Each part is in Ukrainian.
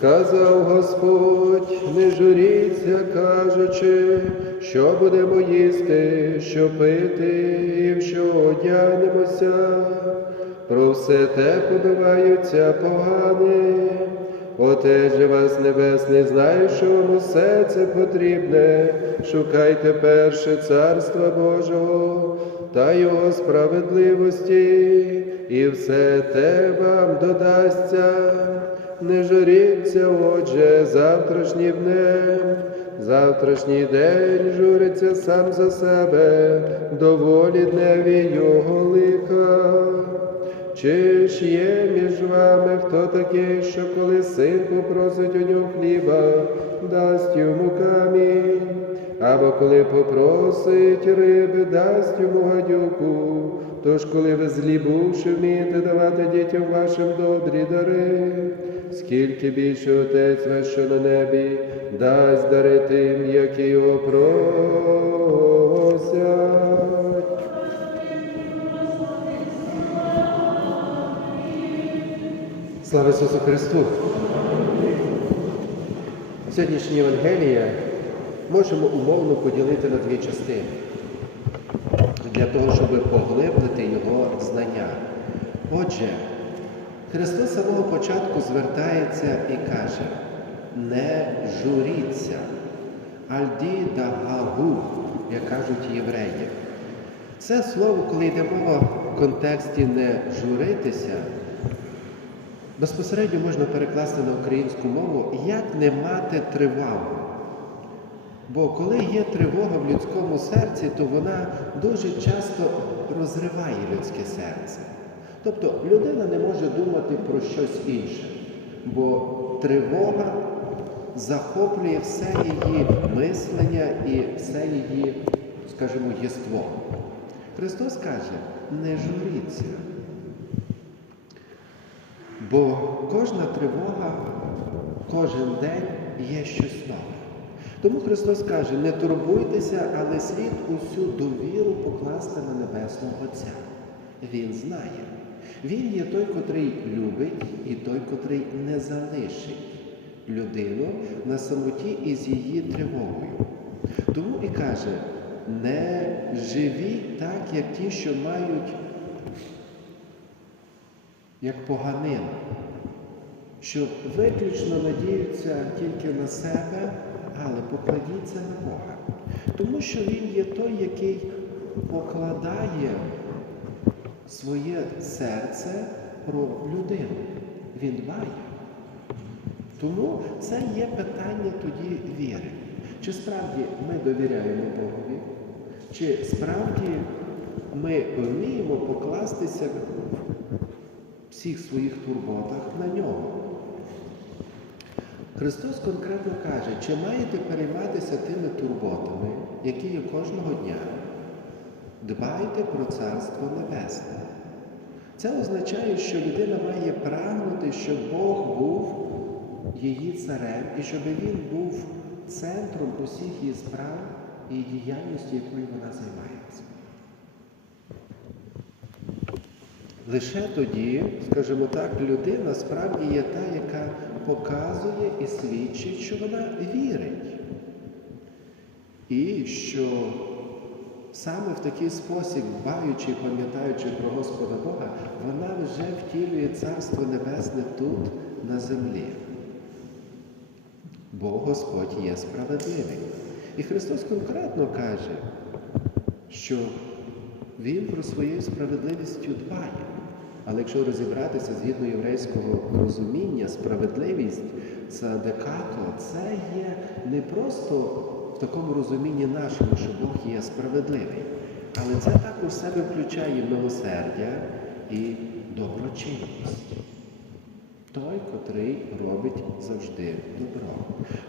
Сказав Господь, не журіться, кажучи, що будемо їсти, що пити, і в що одягнемося. Про все те побиваються погани. Отець же вас небесний знає, що вам усе це потрібне. Шукайте перше царства Божого та Його справедливості, і все те вам додасться. Не журіться, отже, завтрашнім днем, завтрашній день журиться сам за себе, доволі дневі його лиха. Чи ж є між вами хто такий, що коли син попросить у нього хліба, дасть йому камінь, або коли попросить риби, дасть йому гадюку. Тож, коли ви злі бувши, вмієте давати дітям вашим добрі дари, скільки більше Отець ваш, що на небі, дасть дари тим, які його просять. Слава Ісусу Христу! Сьогоднішнє Євангеліє можемо умовно поділити на дві частини для того, щоб поглиблити його знання. Отже, Христос самого початку звертається і каже: не журіться, альді да як кажуть євреї. Це слово, коли йде мова в контексті не журитися, безпосередньо можна перекласти на українську мову, як не мати тривогу. Бо коли є тривога в людському серці, то вона дуже часто розриває людське серце. Тобто людина не може думати про щось інше, бо тривога захоплює все її мислення і все її, скажімо, єство. Христос каже, не журіться. Бо кожна тривога, кожен день є щось нове. Тому Христос каже, не турбуйтеся, але слід усю довіру покласти на Небесного Отця. Він знає. Він є той, котрий любить, і той, котрий не залишить людину на самоті із її тривогою. Тому і каже, не живіть так, як ті, що мають як поганин, що виключно надіються тільки на себе, але покладіться на Бога. Тому що Він є той, який покладає своє серце про людину. Він дбає. Тому це є питання тоді віри. Чи справді ми довіряємо Богові, чи справді ми вміємо покластися в всіх своїх турботах на нього. Христос конкретно каже, чи маєте перейматися тими турботами, які є кожного дня? Дбайте про Царство Небесне. Це означає, що людина має прагнути, щоб Бог був її царем і щоб він був центром усіх її справ і діяльності, якою вона займається. Лише тоді, скажімо так, людина справді є та, яка показує і свідчить, що вона вірить. І що саме в такий спосіб, дбаючи і пам'ятаючи про Господа Бога, вона вже втілює Царство Небесне тут, на землі. Бо Господь є справедливий. І Христос конкретно каже, що Він про своєю справедливістю дбає. Але якщо розібратися згідно єврейського розуміння, справедливість декато, це є не просто в такому розумінні нашому, що Бог є справедливий, але це також в себе включає милосердя і доброчинність. Той, котрий робить завжди добро.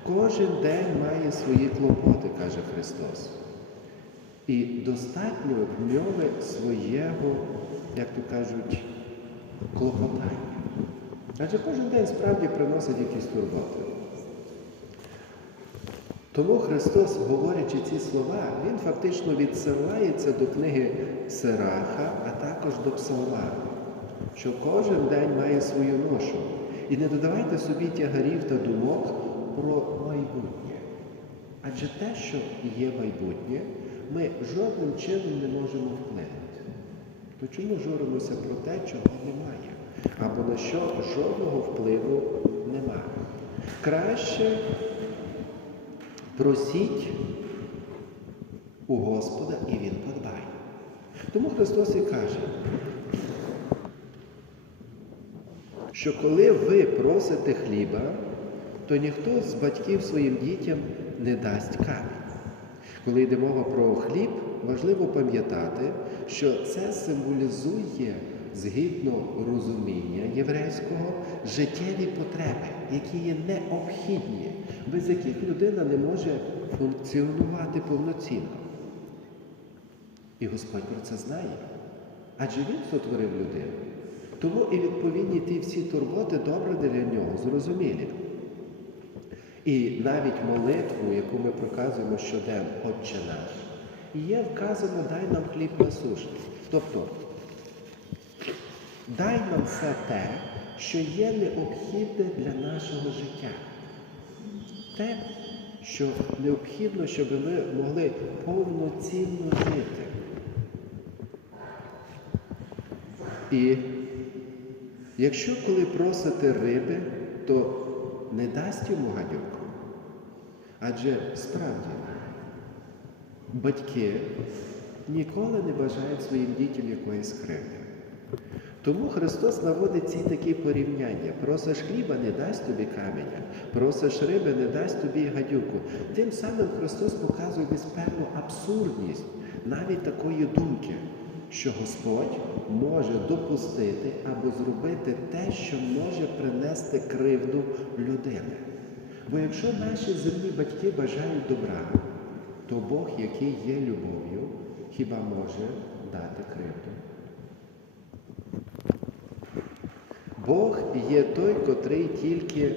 Кожен день має свої клопоти, каже Христос. І достатньо в нього свого, як то кажуть, клопотання. Адже кожен день справді приносить якісь турботи. Тому Христос, говорячи ці слова, Він фактично відсилається до книги Сираха, а також до Псалма, що кожен день має свою ношу. І не додавайте собі тягарів та думок про майбутнє. Адже те, що є майбутнє, ми жодним чином не можемо вплинути. То чому журимося про те, чого немає? Або на що жодного впливу немає? Краще просіть у Господа і Він подбає. Тому Христос і каже, що коли ви просите хліба, то ніхто з батьків своїм дітям не дасть камінь. Коли йде мова про хліб, важливо пам'ятати, що це символізує згідно розуміння єврейського життєві потреби, які є необхідні, без яких людина не може функціонувати повноцінно. І Господь про це знає. Адже Він сотворив людину. Тому і відповідні ті всі турботи добре для нього зрозумілі. І навіть молитву, яку ми проказуємо щоденно, Отче наш, є вказано дай нам хліб насушний. Тобто, дай нам все те, що є необхідне для нашого життя. Те, що необхідно, щоб ми могли повноцінно жити. І якщо коли просите риби, то не дасть йому гадюку. Адже справді батьки ніколи не бажають своїм дітям якоїсь кривди. Тому Христос наводить ці такі порівняння. Просиш хліба, не дасть тобі каменя, просиш риби, не дасть тобі гадюку. Тим самим Христос показує десь певну абсурдність навіть такої думки, що Господь може допустити або зробити те, що може принести кривду людини. Бо якщо наші земні батьки бажають добра, то Бог, який є любов'ю, хіба може дати кривду? Бог є той, котрий тільки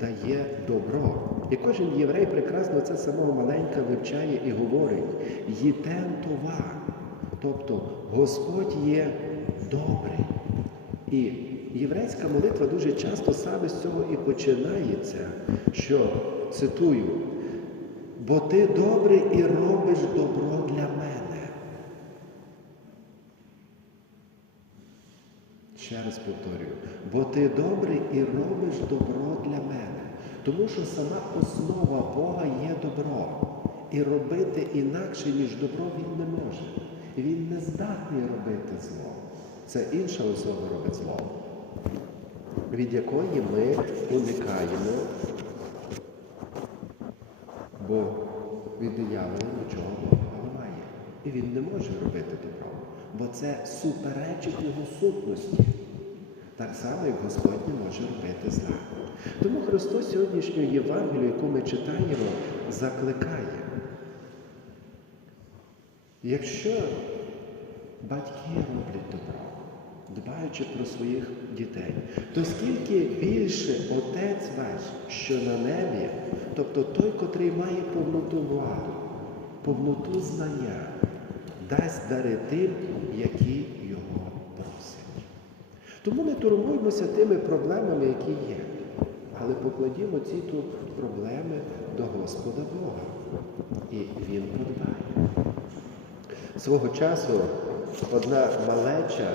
дає добро. І кожен єврей прекрасно це самого маленька вивчає і говорить «Їтен това». Тобто Господь є добрий. І єврейська молитва дуже часто саме з цього і починається, що цитую, бо ти добрий і робиш добро для мене. Ще раз повторюю, бо ти добрий і робиш добро для мене. Тому що сама основа Бога є добро. І робити інакше, ніж добро, він не може. Він не здатний робити зло. Це інша особа робить зло, від якої ми уникаємо, бо від диявола нічого Бога немає. І він не може робити добро, бо це суперечить його сутності. Так само, як Господь не може робити зла. Тому Христос сьогоднішню Євангелію, яку ми читаємо, закликає. Якщо батьки роблять добро, дбаючи про своїх дітей, то скільки більше Отець ваш, що на небі, тобто той, котрий має повноту владу, повноту знання, дасть дари тим, які його просять. Тому не турбуймося тими проблемами, які є, але покладімо ці тут проблеми до Господа Бога. І Він подбає. Свого часу одна малеча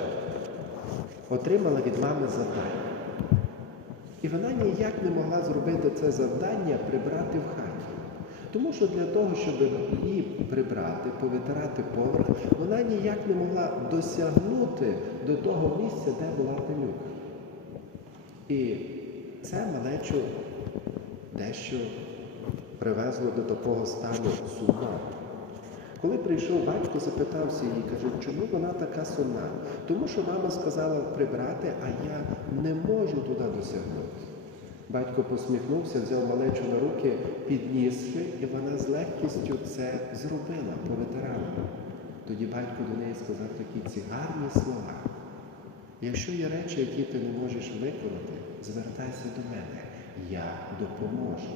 отримала від мами завдання. І вона ніяк не могла зробити це завдання прибрати в хаті. Тому що для того, щоб її прибрати, повитирати поверх, вона ніяк не могла досягнути до того місця, де була пилюка. І це малечу дещо привезло до такого стану сумного. Коли прийшов батько, запитався її, каже, чому вона така сумна? Тому що мама сказала прибрати, а я не можу туди досягнути. Батько посміхнувся, взяв малечу на руки, піднісши, і вона з легкістю це зробила, повитирала. Тоді батько до неї сказав такі ці гарні слова. Якщо є речі, які ти не можеш виконати, звертайся до мене, я допоможу.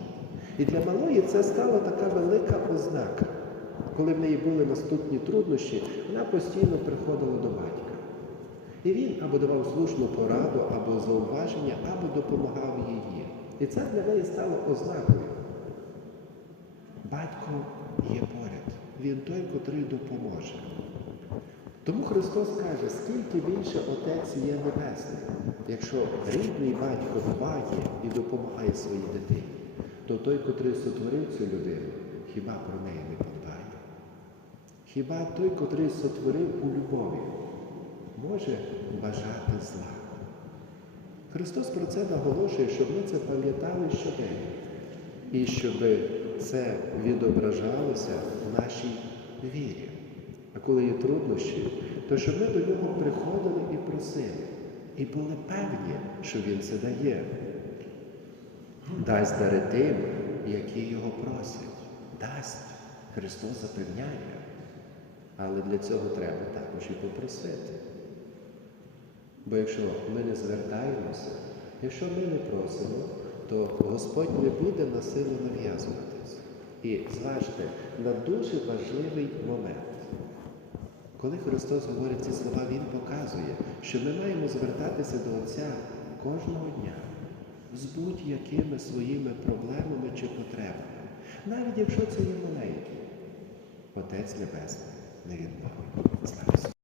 І для малої це стала така велика ознака. Коли в неї були наступні труднощі, вона постійно приходила до батька. І він або давав слушну пораду, або зауваження, або допомагав її. І це для неї стало ознакою. Батько є поряд. Він той, котрий допоможе. Тому Христос каже, скільки більше Отець є Небесний, якщо рідний батько дбає і допомагає своїй дитині, то той, котрий сотворив цю людину, хіба про неї не подбає? Хіба той, котрий сотворив у любові, може бажати зла? Христос про це наголошує, щоб ми це пам'ятали щоденно. І щоб це відображалося в нашій вірі. А коли є труднощі, то щоб ми до нього приходили і просили, і були певні, що Він це дає. Дасть дари тим, які його просять. Дасть. Христос запевняє. Але для цього треба також і попросити. Бо якщо ми не звертаємося, якщо ми не просимо, то Господь не буде на силу нав'язуватись. І зважте на дуже важливий момент. Коли Христос говорить ці слова, Він показує, що ми маємо звертатися до Отця кожного дня з будь-якими своїми проблемами чи потребами, навіть якщо це є маленькі. Отець Небесний не відмовить.